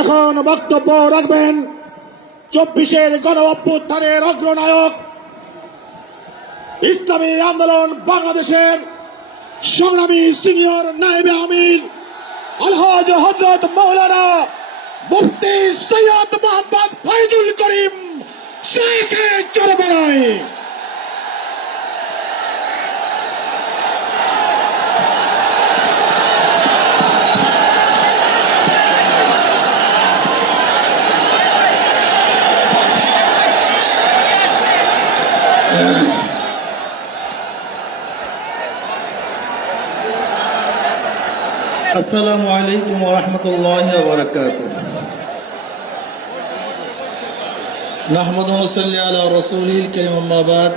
এখন বক্তব্য রাখবেন চব্বিশের গণ অভ্যুত্থানের অগ্রনায়ক ইসলামী আন্দোলন বাংলাদেশের সংগ্রামী সিনিয়র নাইবে আমির আলহাজ হজরত মৌলানা মুফতি সৈয়দ মোহাম্মদ ফাইজুল করিম শেখ চরবরায় السلام عليكم ورحمة الله وبركاته نحمد ونصلي على رسوله الكريم أما بعد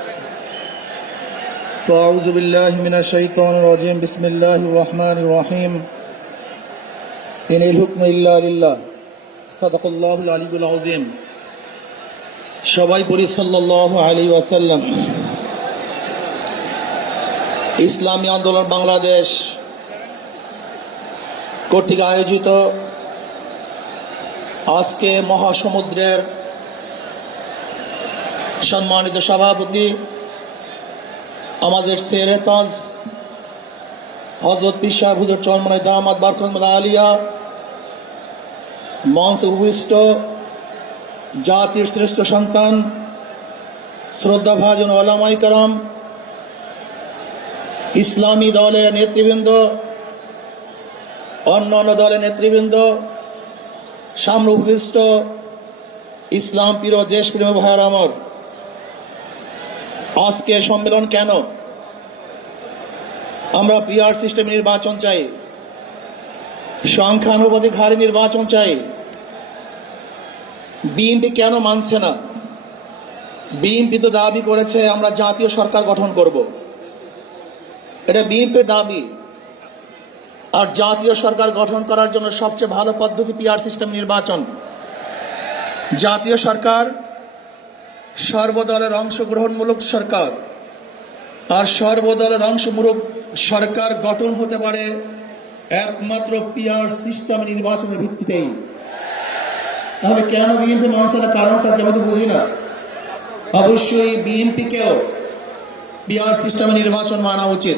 فأعوذ بالله من الشيطان الرجيم بسم الله الرحمن الرحيم إن الحكم إلا لله صدق الله العلي العظيم সবাই পড়ি সাল্লাল্লাহু আলাইহি ওয়াসাল্লাম ইসলামী আন্দোলন বাংলাদেশ কর্তৃক আয়োজিত আজকে মহাসমুদ্রের সম্মানিত সভাপতি আমাদের সেরেতাজ হজরত পিসা হুজর চরমনে দামাদ বারকমদ আলিয়া মঞ্চ উপবিষ্ট জাতির শ্রেষ্ঠ সন্তান শ্রদ্ধাভাজন ভাজন কারাম ইসলামী দলের নেতৃবৃন্দ অন্য অন্য দলের নেতৃবৃন্দ সামনে ইসলাম প্রিয় দেশপ্রেম ভাইয়ার আমর আজকে সম্মেলন কেন আমরা পিআর সিস্টেম নির্বাচন চাই সংখ্যানুপাতিক হারে নির্বাচন চাই বিএনপি কেন মানছে না বিএনপি তো দাবি করেছে আমরা জাতীয় সরকার গঠন করব এটা বিএনপির দাবি আর জাতীয় সরকার গঠন করার জন্য সবচেয়ে ভালো পদ্ধতি পিআর সিস্টেম নির্বাচন জাতীয় সরকার সর্বদলের অংশগ্রহণমূলক সরকার আর সর্বদলের অংশমূলক সরকার গঠন হতে পারে একমাত্র পিআর সিস্টেম নির্বাচনের ভিত্তিতেই তাহলে কেন বিএনপি মানুষের কারণটা কেমন বুঝি না অবশ্যই বিএনপিকেও পিআর সিস্টেমে নির্বাচন মানা উচিত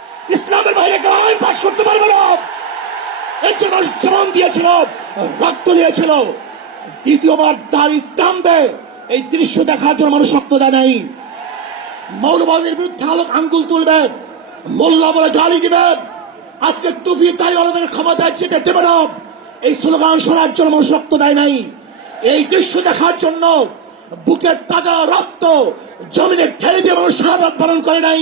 ইসলামের বাইরে কেউ পাস করতে পারবে না একজন মানুষ দিয়েছিল রক্ত দিয়েছিল দ্বিতীয়বার দাড়ি টানবে এই দৃশ্য দেখার জন্য মানুষ রক্ত দেয় নাই মৌলবাদের বিরুদ্ধে আলোক আঙ্গুল তুলবেন মোল্লা বলে গালি দিবেন আজকে টুপি তাই আলাদা ক্ষমতায় চেটে দেবে না এই স্লোগান শোনার জন্য মানুষ রক্ত দেয় নাই এই দৃশ্য দেখার জন্য বুকের তাজা রক্ত জমিনে ঠেলে দিয়ে মানুষ সাহায্য পালন করে নাই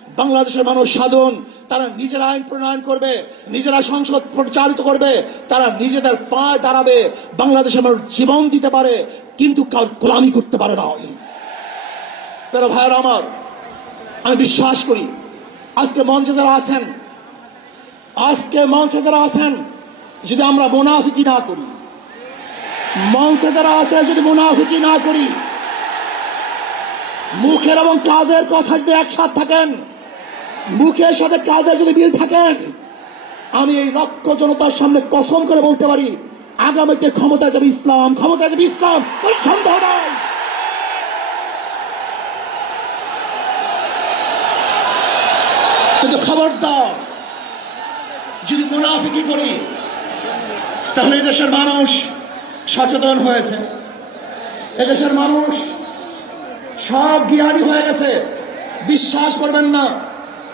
বাংলাদেশের মানুষ সাধন তারা নিজেরা আইন প্রণয়ন করবে নিজেরা সংসদ পরিচালিত করবে তারা নিজেদের পায়ে দাঁড়াবে বাংলাদেশের মানুষ জীবন দিতে পারে কিন্তু কার গোলামি করতে পারে না তেরো ভাইয়ের আমার আমি বিশ্বাস করি আজকে মঞ্চে যারা আছেন আজকে মঞ্চে যারা আছেন যদি আমরা মোনাফিকি না করি মঞ্চে যারা আছে যদি মোনাফিকি না করি মুখের এবং কাজের কথা যদি একসাথ থাকেন মুখের সাথে কাজের যদি মিল থাকেন আমি এই লক্ষ জনতার সামনে কসম করে বলতে পারি আগামীতে ক্ষমতা যাবে ইসলাম ক্ষমতা যাবে ইসলাম ওই সন্দেহ নাই কিন্তু খবরদার যদি মুনাফিকি করি তাহলে দেশের মানুষ সচেতন হয়েছে এদেশের মানুষ সব জ্ঞানী হয়ে গেছে বিশ্বাস করবেন না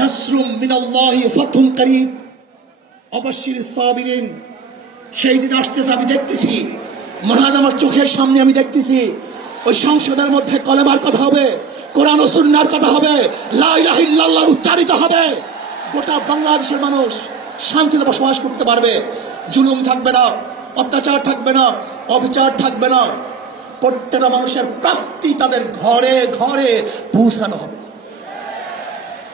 নাসরুম মিনাল্লাহি ফাতুন করিম অবশ্যই সাবিরিন সেই দিন আসতেছে আমি দেখতেছি মহান আমার চোখের সামনে আমি দেখতেছি ওই সংসদের মধ্যে কলেমার কথা হবে কোরআন ও সুন্নার কথা হবে লাইলাহিল্লাহ উচ্চারিত হবে গোটা বাংলাদেশের মানুষ শান্তিতে বসবাস করতে পারবে জুলুম থাকবে না অত্যাচার থাকবে না অবিচার থাকবে না প্রত্যেকটা মানুষের প্রাপ্তি তাদের ঘরে ঘরে পৌঁছানো হবে